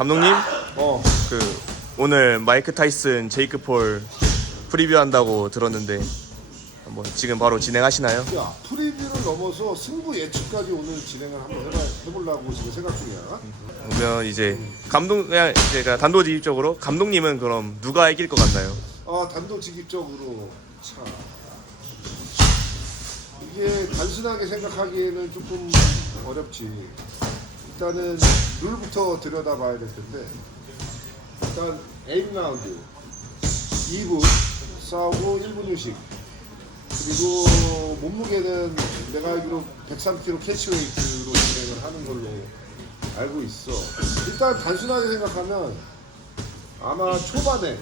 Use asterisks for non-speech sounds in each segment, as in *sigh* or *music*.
감독님 어, 그 오늘 마이크 타이슨 제이크 폴 프리뷰 한다고 들었는데 한번 지금 바로 진행하시나요? 야 프리뷰를 넘어서 승부 예측까지 오늘 진행을 한번 해봐, 해보려고 지금 생각 중이야. 그러면 이제 감독 그냥 제가 단도직입적으로 감독님은 그럼 누가 이길 것 같나요? 아 단도직입적으로 참 이게 단순하게 생각하기에는 조금 어렵지. 일단은 룰부터 들여다봐야 될 텐데 일단 8라운드 2분 싸우고 1분 휴식 그리고 몸무게는 내가 알기로 103kg 캐치웨이트로 진행을 하는 걸로 알고 있어. 일단 단순하게 생각하면 아마 초반에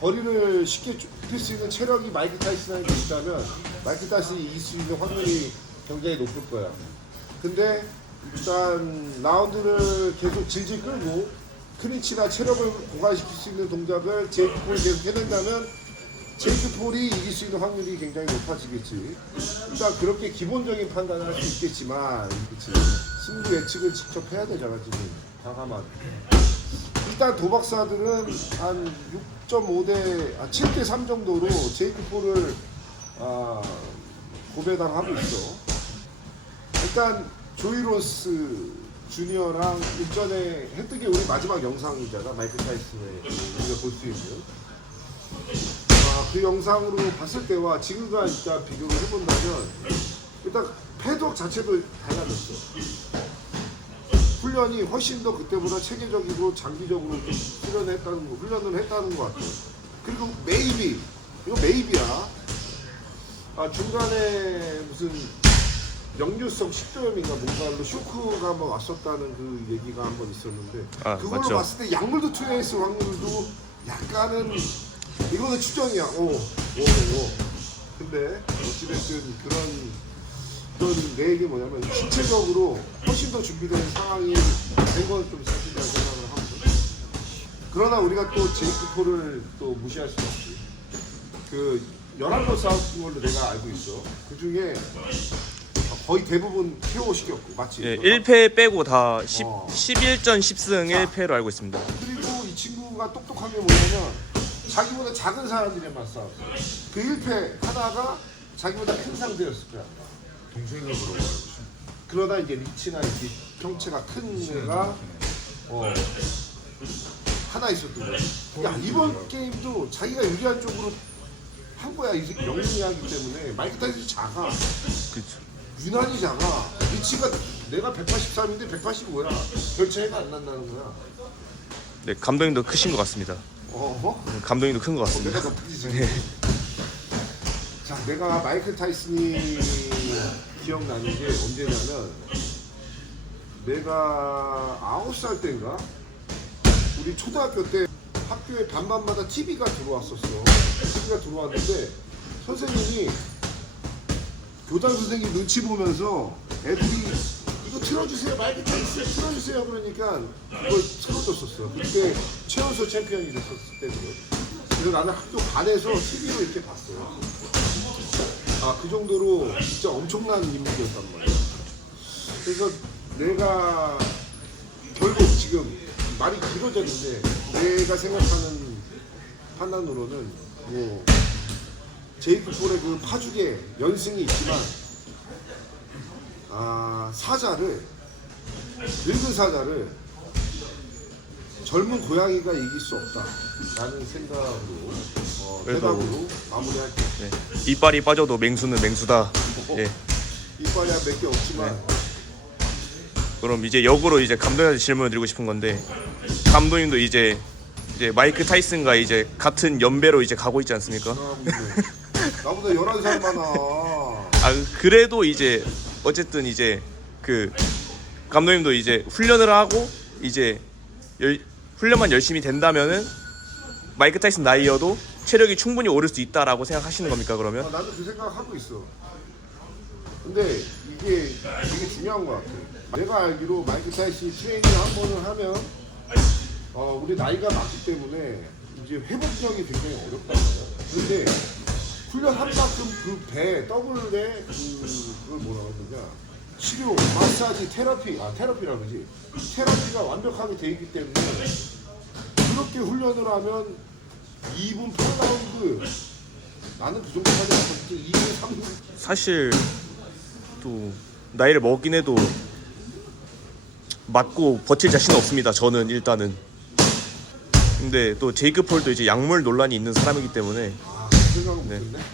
거리를 쉽게 좁힐 수 있는 체력이 마이크 타이슨에게 있다면 마이크 타이슨이 이길 수 있는 확률이 굉장히 높을 거야. 근데 일단 라운드를 계속 질질 끌고 크린치나 체력을 보강시킬 수 있는 동작을 제이크 폴이 계속 해낸다면 제이크 폴이 이길 수 있는 확률이 굉장히 높아지겠지. 일단 그렇게 기본적인 판단을 할 수 있겠지만 그치. 승부 예측을 직접 해야 되잖아 지금 과감한. 일단 도박사들은 한 6.5대 아, 7대 3 정도로 제이크 폴을 아, 고배당하고 있어. 일단 조이로스 주니어랑 일전에 했던 게 우리 마지막 영상이잖아 마이클 타이슨의 우리가 볼 수 있는 아, 그 영상으로 봤을 때와 지금과 일단 비교를 해본다면 일단 패독 자체도 달라졌어. 훈련이 훨씬 더 그때보다 체계적이고 장기적으로 좀 훈련을 했다는 거, 훈련을 했다는 것 같아요. 그리고 메이비, 이거 메이비야. 아, 중간에 무슨 역류성 식도염인가 뭔가로 쇼크가 한번 왔었다는 그 얘기가 한번 있었는데 아, 그걸로 맞죠. 봤을 때 약물도 투여했을 확률도 약간은 이거는 추정이야. 오, 오, 오. 근데 어찌됐든 그런 어떤 내 얘기 뭐냐면 신체적으로 훨씬 더 준비된 상황이 된 건 좀 사실이라고 생각을 하고 그러나 우리가 또 제이크 폴을 또 무시할 수 없지 그 11번 싸운 걸로 내가 알고 있어 그 중에 거의 대부분 KO 시켰고 맞지? 예, 1패 빼고 다 10, 어. 11전 10승 1패로 알고 있습니다. 그리고 이 친구가 똑똑한 게 뭐냐면 자기보다 작은 사람들이랑 싸웠어 그 1패 하나가 자기보다 큰 상대였을 거야 물어봐요. 그러다 이제 리치나 이렇게 형체가 큰 애가 어, 하나 있었던 거야. 야 이번 게임도 자기가 유리한 쪽으로 한 거야. 이 영리하기 때문에 마이크 타이슨이 작아. 그렇죠. 유난히 작아. 리치가 내가 183인데 185야. 별 차이가 안 난다는 거야. 네, 감독님도 크신 것 같습니다. 어허? 감독님도 큰것 같습니다. 내가 더 크지 지금. 자, 내가 마이클 타이슨이 기억나는 게 언제냐면 내가 아홉 살 때인가 우리 초등학교 때 학교에 반반마다 TV가 들어왔었어. TV가 들어왔는데 선생님이 교장 선생님 눈치 보면서 애들이 이거 틀어주세요 마이크 타이슨 틀어주세요 그러니까 그걸 틀어줬었어. 그때 최연소 챔피언이 됐었을 때거든. 그래서 나는 학교 반에서 TV로 이렇게 봤어요. 아, 그 정도로 진짜 엄청난 인물이었단 말이야. 그래서 내가 결국 지금 말이 길어졌는데 내가 생각하는 판단으로는 뭐 제이크 폴의 그 파죽에 연승이 있지만 아, 사자를 늙은 사자를 젊은 고양이가 이길 수 없다라는 생각으로 어, 그래서- 대답으로 마무리할게요. 네. 이빨이 빠져도 맹수는 맹수다. 예. 이빨이 한 몇 개 없지만 그럼 이제 역으로 이제 감독님한테 질문을 드리고 싶은 건데 감독님도 이제 이제 마이크 타이슨과 이제 같은 연배로 이제 가고 있지 않습니까? *laughs* 나보다 11살 많아 아 그래도 이제 어쨌든 이제 그 감독님도 이제 훈련을 하고 이제 열, 훈련만 열심히 된다면은 마이크 타이슨 나이여도 체력이 충분히 오를 수 있다라고 생각하시는 겁니까 그러면? 아, 나도 그 생각 하고 있어 근데 이게 되게 중요한 것 같아 내가 알기로 마이크 타이슨이 트레이닝 한 번을 하면 어, 우리 나이가 많기 때문에 이제 회복력이 굉장히 어렵단 말이야 그런데 훈련한 만큼 그 배, 더블에 그, 그걸 뭐라고 그러냐 치료, 마사지, 테라피, 아 테라피라 그러지. 테라피가 완벽하게 돼 있기 때문에 그렇게 훈련을 하면 2분 8라운드 나는 그 정도까지 갔었지 2분 3분 사실 또 나이를 먹긴 해도 맞고 버틸 자신은 없습니다. 저는 일단은. 근데 또 제이크 폴도 이제 약물 논란이 있는 사람이기 때문에 아, 그 생각은 네. 못했네.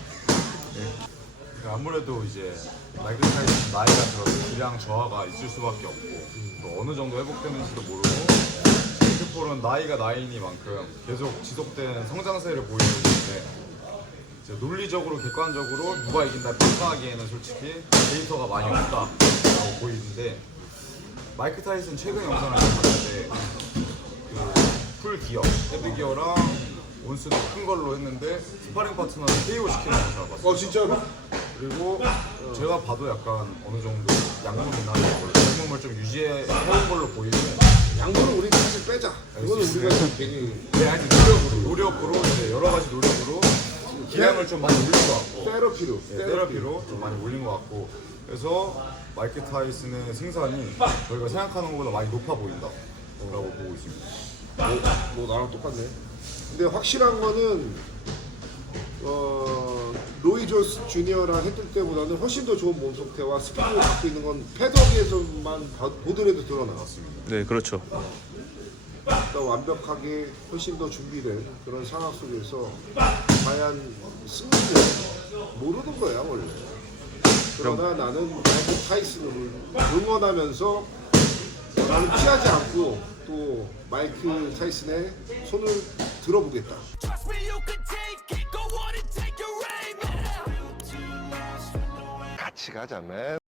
아무래도 이제 마이클 타이슨 나이가 들어서 기량 저하가 있을 수밖에 없고 또 어느 정도 회복되는지도 모르고 제이크 폴은 나이가 나이니만큼 계속 지속된 성장세를 보이고 있는데 이제 논리적으로 객관적으로 누가 이긴다 평가하기에는 솔직히 데이터가 많이 없다라고 보이는데 마이크 타이슨 최근 영상을 봤는데 그 풀 기어, 헤드 기어랑 온수도 큰 걸로 했는데 스파링 파트너를 KO 시키는 영상을 봤어요. 어 진짜로? 그리고 제가 봐도 약간 어느 정도 양몸이나 양몸을 좀 유지해 해온 걸로 보이고 양보는 우리 사실 빼자. 이거는 우리가 좀 괜히 네, 하여튼 노력으로 노력으로 이제 여러 가지 노력으로 기량을 좀 많이 올린 것 같고 테라피로. 네, 테라피로 좀 많이 올린 것 같고 그래서 마이크 타이슨의 승산이 저희가 생각하는 것보다 많이 높아 보인다라고 보고 있습니다. 뭐, 뭐 나랑 똑같네. 근데 확실한 거는 어 로이 존스 주니어랑 했을 때보다는 훨씬 더 좋은 몸 상태와 스피드를 갖고 있는 건 패덕에서만 봐- 보더라도 드러나왔습니다. 네 그렇죠. 더 완벽하게 훨씬 더 준비된 그런 상황 속에서 과연 승리를 모르는 거야 원래. 그러나 나는 마이크 타이슨을 응원하면서 나는 피하지 않고 또 마이크 타이슨의 손을 들어보겠다. 같이 가자, 맨.